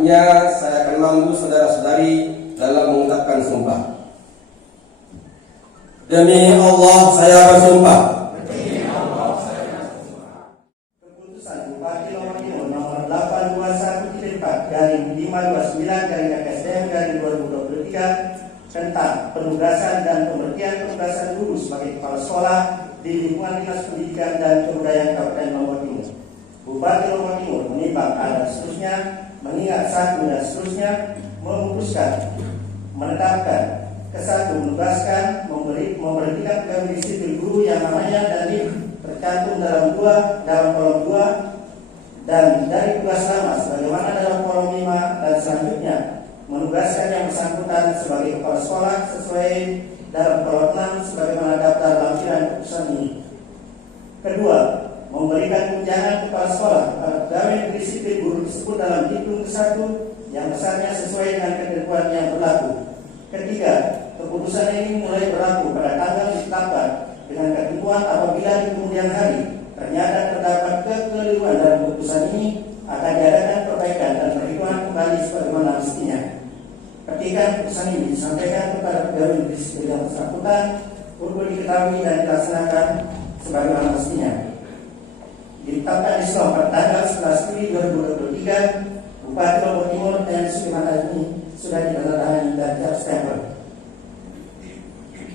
Selanjutnya saya akan memandu saudara-saudari dalam mengucapkan sumpah. Demi Allah saya bersumpah. Keputusan Bupati Lombok Timur nomor 821/529/KSDM/2023 tentang penugasan dan pemberhentian penugasan guru sebagai kepala sekolah di lingkungan Dinas Pendidikan dan Kebudayaan Kabupaten Lombok Timur. Bupati Lombok Timur menimbang ada seterusnya, mengingat satu dan seterusnya, memutuskan, menetapkan, kesatu menugaskan, memberhentikan pegawai sipil guru yang namanya dan tercantum dalam kolom 2 dan dari tugas lama sebagaimana dalam kolom 5, dan selanjutnya menugaskan yang bersangkutan sebagai kepala sekolah sesuai dalam kolom 6 sebagaimana daftar lampiran keputusan ini. Kedua, memberikan tunjangan kepala sekolah kepada pegawai negeri sipil guru tersebut dalam hitung ke-1 yang besarnya sesuai dengan ketentuan yang berlaku. Ketiga, keputusan ini mulai berlaku pada tanggal ditetapkan dengan ketentuan apabila di kemudian hari ternyata terdapat kekeliruan dalam keputusan ini akan diadakan perbaikan dan perhitungan kembali sebagaimana mestinya. Ketika keputusan ini disampaikan kepada pegawai negeri sipil yang bersangkutan perlu diketahui dan dilaksanakan sebagaimana mestinya. Ditetapkan di Selom pada tanggal 11 Juli 2023, Bupati Lombok Timur dan Suleiman ini sudah ditandatangani dan stempel.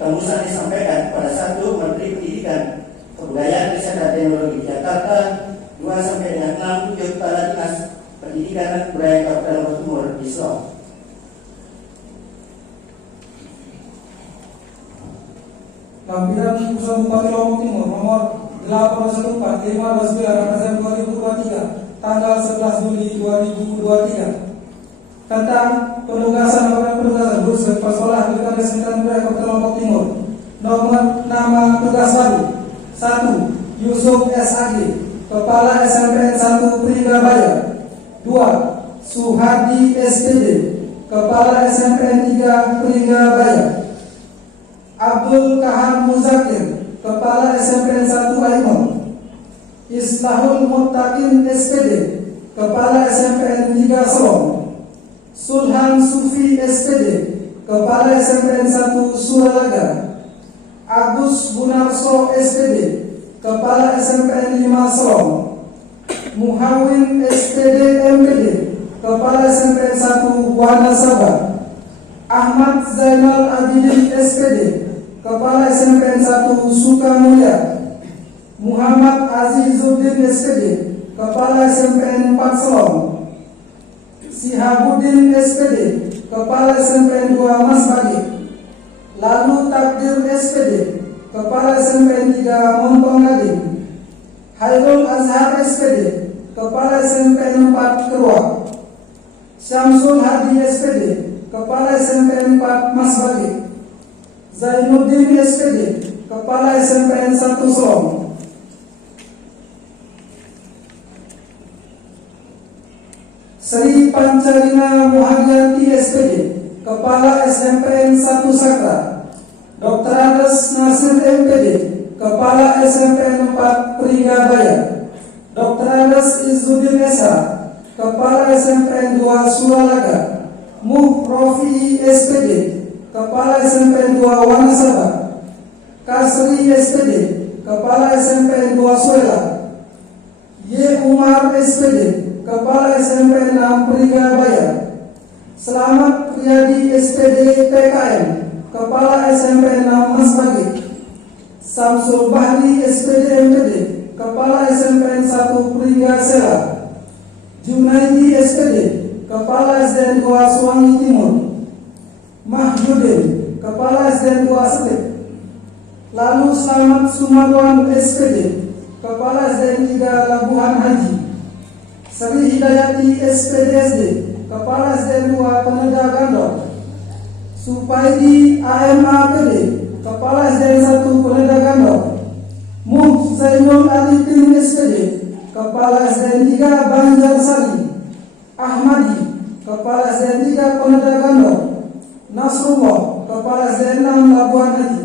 Tembusan disampaikan pada 1 Menteri Pendidikan, Kebudayaan, Riset dan Teknologi Jakarta, 2 sampai dengan 6 Kepala Dinas Pendidikan dan Kebudayaan Kabupaten Lombok Timur di Selom. Lampiran Keputusan Bupati Lombok Timur nomor 814/529/2023 tanggal 11 Juli 2023 tentang penugasan guru sebagai kepala sekolah di Kabupaten Lombok Timur. Nomor nama tugas baru 1. Yusuf SAG, Kepala SMPN 1 Pringgabaya. 2. Suhardi SPD, Kepala SMPN 3 Pringgabaya. Abdul Kahar Muzakir, Kepala SMPN 1 Aimon. Islahul Muttaqin SPD, Kepala SMPN 3 Selom. Sulhan Sufi SPD, Kepala SMPN 1 Suralaga. Agus Gunarso SPD, Kepala SMPN 5 Selom. Muhawin SPD MPD, Kepala SMPN 1 Wanasaba. Ahmad Zainal Abidin SPD, Kepala SMPN 1 Sukamulya. Muhammad Azizuddin SPD, Kepala SMPN 4 Selom. Sihabuddin SPD, Kepala SMPN 2 Masbagi. Lalu Takdir SPD, Kepala SMPN 3 Montong Gading. Hairul Azhar SPD, Kepala SMPN 4 Keruak. Syamsul Hadi SPD, Kepala SMPN 4 Masbagi. Zainuddin SPD, Kepala SMPN 1 Selom. Sri Pancarina Muhadianti SPD, Kepala SMPN 1 Sakra. Dr. Andes Nasir MPD, Kepala SMPN 4 Pringgabaya. Dr. Andes Izzuddin Esa, Kepala SMPN 2 Suralaga. Muh Rofi SPD, Kepala SMPN 2 Wanasaba. Kasri SPD, Kepala SMPN 2 Suela. Y. Umar SPD, Kepala SMPN 6 Pringgabaya. Selamat Riyadi SPD PKM, Kepala SMPN 6 Masbagi. Samsul Bahri SPD MPD, Kepala SMPN 1 Pringgasela. Junaidi SPD, Kepala SDN 2 Suwangi Timur. Mahyudin, Kepala SDN 2 Setik. Lalu Selamat Sumarwan SPD, Kepala SDN 3 Labuhan Haji. Sri Hidayati SPDSD, Kepala SDN 2 Penegak Gandor. Supaidi AMAPD, Kepala SDN 1 Penegak Gandor. Muh Zainul Arifin SPD, Kepala SDN 3 Banjarsari. Ahmadi, Kepala SDN 3 Penegak Gandor. Nasrullah, Kepala SDN 6 Labuan Haji.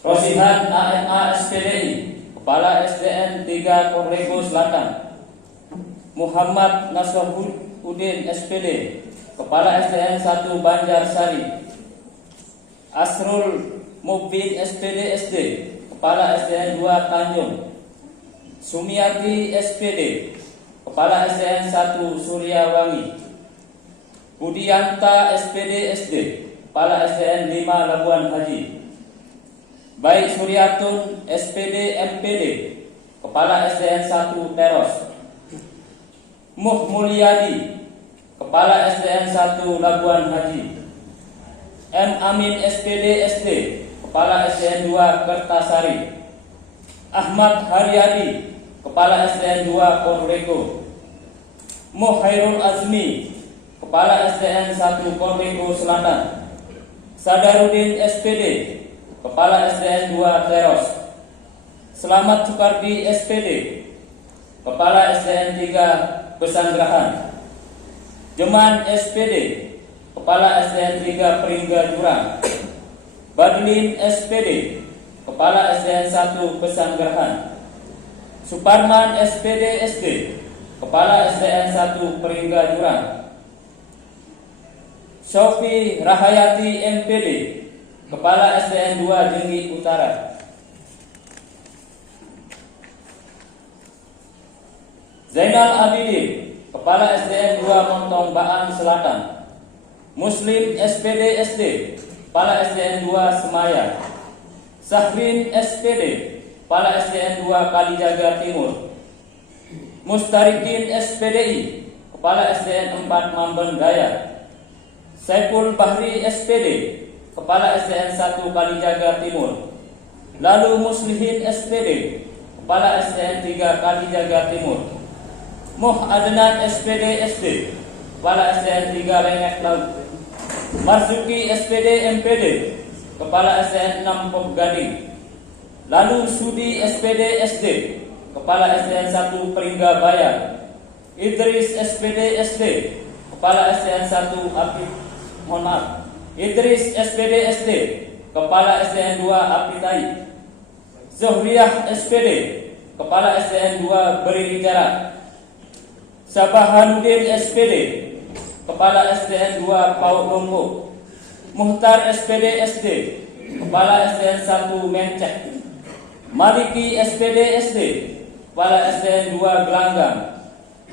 Rosihan AMA SPDI, Kepala SDN 3 Korlego Selatan. Muhammad Nasruddin SPD, Kepala SDN 1 Banjarsari. Asrul Mubin SPD SD, Kepala SDN 2 Tanjung. Sumiati SPD, Kepala SDN 1 Suryawangi. Budianta SPD SD, Kepala SDN 5 Labuan Haji. Baik Suryatun SPD MPD, Kepala SDN 1 Teros. Muh Mulyadi, Kepala SDN 1 Labuan Haji. M Amin SPD SD, Kepala SDN 2 Kertasari. Ahmad Haryadi, Kepala SDN 2 Korlego. Muhairul Azmi, Kepala SDN 1 Korlego Selatan. Sadarudin SPD, Kepala SDN 2 Teros. Selamat Sukardi SPD, Kepala SDN 3 Pesanggerahan. Jeman SPD, Kepala SDN 3 Peringga Jurang. Badlin SPD, Kepala SDN 1 Pesanggerahan. Suparman SPD SD, Kepala SDN 1 Peringga Jurang. Sofi Rahayati MPD, Kepala SDN 2 Jenggi Utara. Zainal Abidin, Kepala SDN 2 Montong Baan Selatan. Muslim SPD SD, Kepala SDN 2 Semaya. Sahrin SPD, Kepala SDN 2 Kalijaga Timur. Mustarikin SPDI, Kepala SDN 4 Mamben Gaya. Saiful Bahri SPD, Kepala SDN 1 Kalijaga Timur. Lalu Muslihin SPD, Kepala SDN 3 Kalijaga Timur. Muh Adnan SPD SD, Kepala SDN 3 Rengek Laut. Marzuki SPD MPD, Kepala SDN 6 Pop Gading. Lalu Sudi SPD SD, Kepala SDN 1 Peringga Bayan. Idris SPD SD, Kepala SDN 1 Idris SPD SD, Kepala SDN 2 Apitai. Zohriyah SPD, Kepala SDN 2 Beri Jarak. Sabahanuddin SPD, Kepala SDN 2 Paut Lombok. Muhtar SPD SD, Kepala SDN 1 Mencek. Maliki SPD SD, Kepala SDN 2 Gelanggang.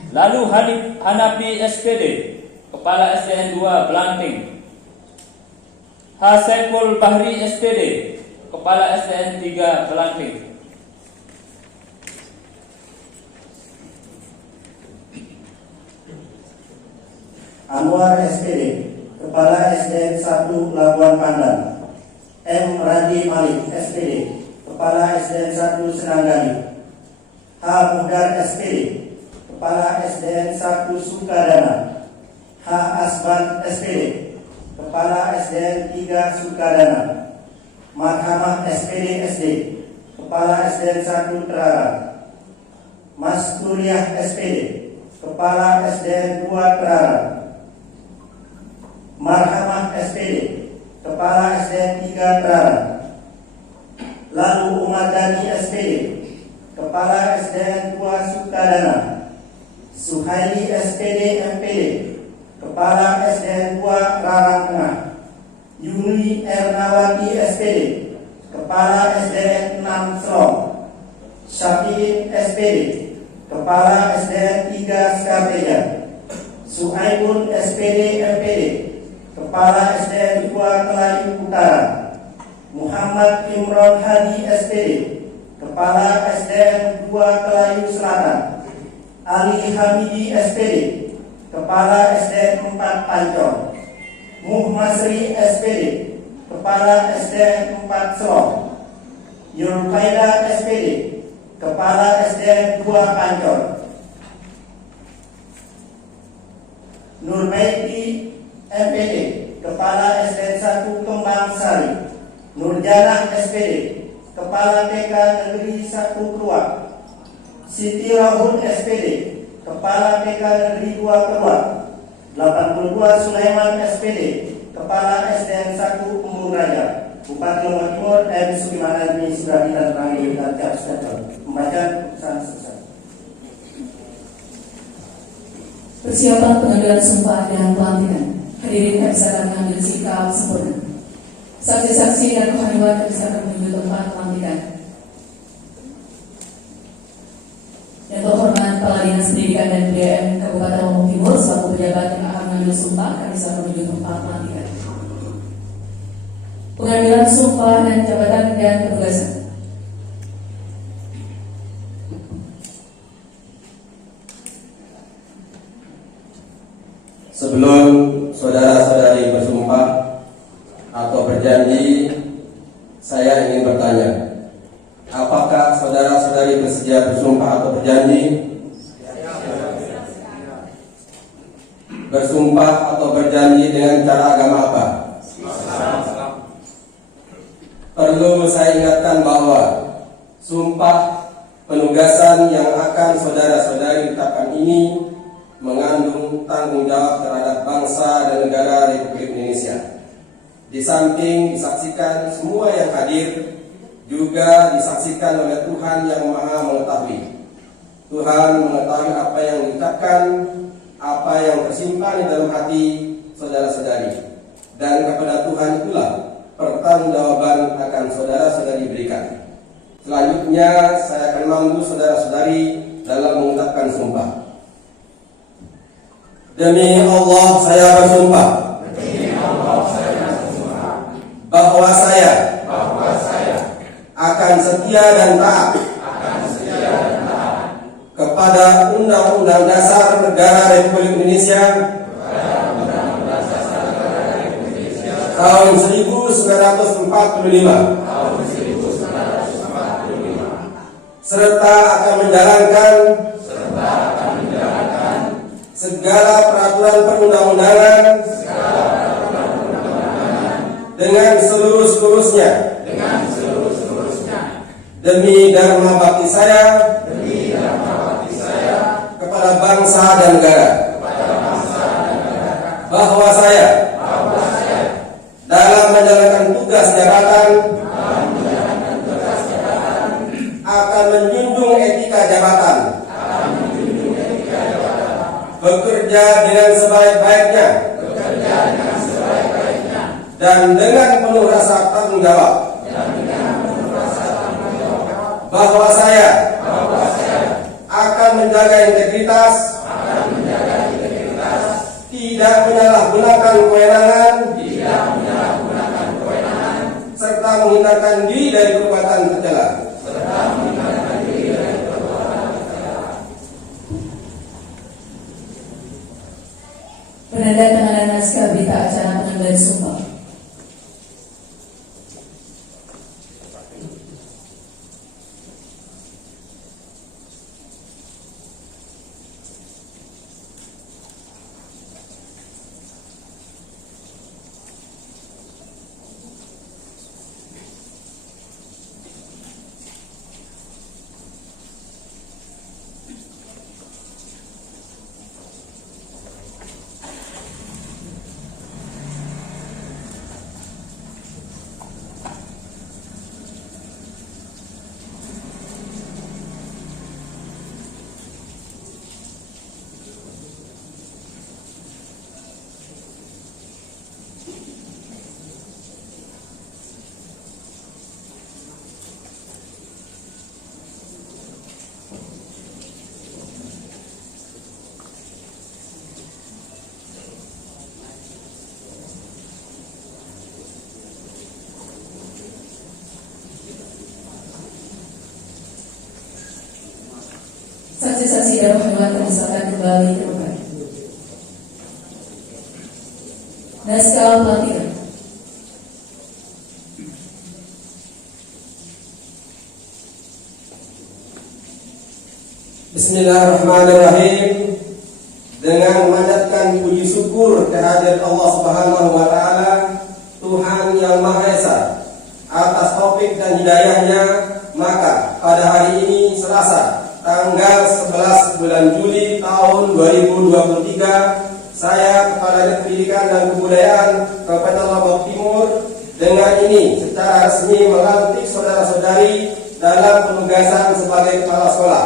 Lalu Hanafi SPD, Kepala SDN 2 Belanting. Hasaiful Bahri SPD, Kepala SDN 3 Belanting. Anwar SPD, Kepala SDN 1 Labuan Pandan. M. Radi Malik SPD, Kepala SDN 1 Senanggali. H. Muhdar SPD, Kepala SDN 1 Sukadana. H. Asban SPD, Kepala SDN 3 Sukadana. Marhamah SPD SD, Kepala SDN 1 Teraran. Mas Kuliah SPD, Kepala SDN 2 Teraran. Marhamah SPD, Kepala SDN 3 Teraran. Lalu Umadani SPD, Kepala SDN 2 Sukadana. Suhaili SPD MPD, Kepala SDN 2 Rarang Tengah. Yuni Ernawati SPD, Kepala SDN 6 Selong. Syafiin SPD, Kepala SDN 3 Skarteja. Suaibun SPD MPD, Kepala SDN 2 Kelayu Utara. Muhammad Imron Hadi SPD, Kepala SDN 2 Kelayu Selatan. Ali Hamidi SPD, Kepala SDN 4 Pancor. Muh Masri SPD, Kepala SDN 4 Selong. Yulfaida SPD, Kepala SDN 2 Pancor. Nurmaiti MPD, Kepala SDN 1 Kembang Sari. Nurjanah SPD, Kepala TK Negeri 1 Keruak. Siti Rahun SPD, Kepala TK Negeri 2 Keruak. 82 Sulaiman SPD, Kepala SDN 1 Pemulung. Gunung Raja. Bupati Lombok Timur M. Sukimanan ini sudah ditandatangani dan siap sudah membaca keputusan selesai. Persiapan pengambilan sumpah dan pelantikan. Hadirin yang bisa mengambil sikap sempurna. Saksi-saksi dan kehadiran yang bisa menuju tempat pelantikan. Yang terhormat Kepala Dinas Pendidikan dan Kebudayaan Kabupaten Lombok Timur selaku pejabat yang akan mengambil sumpah akan bisa menuju tempat pelantikan. Pengambilan sumpah dan jabatan dan penugasan. Sebelum saudara-saudari bersumpah atau berjanji, saya ingin bertanya, apakah saudara-saudari bersedia bersumpah atau berjanji? Bersumpah atau berjanji dengan cara agama apa? Perlu saya ingatkan bahwa sumpah penugasan yang akan saudara-saudari ucapkan ini mengandung tanggung jawab terhadap bangsa dan negara Republik Indonesia. Di samping disaksikan semua yang hadir, juga disaksikan oleh Tuhan yang Maha Mengetahui. Tuhan mengetahui apa yang diucapkan, apa yang tersimpan di dalam hati saudara-saudari, dan kepada Tuhan itulah pertanggungjawaban akan saudara-saudari berikan. Selanjutnya saya akan memandu saudara-saudari dalam mengucapkan sumpah. Demi Allah saya bersumpah bahwa saya akan setia dan taat kepada Undang-Undang Dasar Negara Republik Indonesia tahun 1945 serta akan menjalankan segala peraturan perundang-undangan dengan seluruh-seluruhnya demi dharma bakti saya kepada bangsa dan negara, bahwa saya dalam menjalankan tugas jabatan akan menjunjung etika jabatan, bekerja dengan sebaik-baiknya dan dengan penuh rasa tanggung jawab, bahwa saya akan menjaga integritas, tidak menyalahgunakan kewenangan, serta menghindarkan diri dari perbuatan tercela. Penandatanganan naskah berita acara pengambilan sumpah. Saksi-saksi dan penghormatan diserahkan kembali ke tempat. Naskah pelantikan. Bismillahirrahmanirrahim. Dengan memanjatkan puji syukur kehadirat Allah Subhanahu wa taala, Tuhan yang Maha Esa, atas taufik dan hidayahnya, maka pada hari ini Selasa tanggal 11 bulan Juli tahun 2023, saya Kepala Dinas Pendidikan dan Kebudayaan Kabupaten Lombok Timur Dengan ini secara resmi melantik saudara-saudari dalam penugasan sebagai kepala sekolah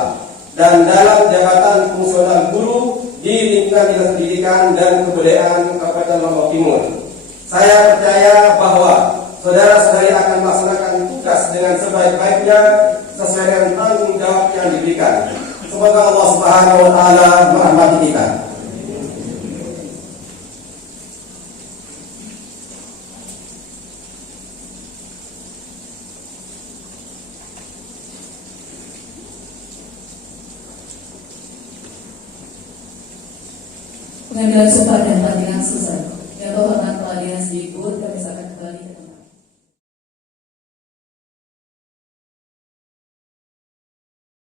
dan dalam jabatan fungsional guru di lingkungan Dinas Pendidikan dan Kebudayaan Kabupaten Lombok Timur. Saya percaya bahwa saudara-saudari akan melaksanakan tugas dengan sebaik-baiknya sesuai dengan tanggung jawab yang diberikan. Semoga Allah Subhanahu wa taala merahmati kita. Pengambilan sumpah dan pelantikan selesai. Yang terhormat Kepala Dinas Dikbud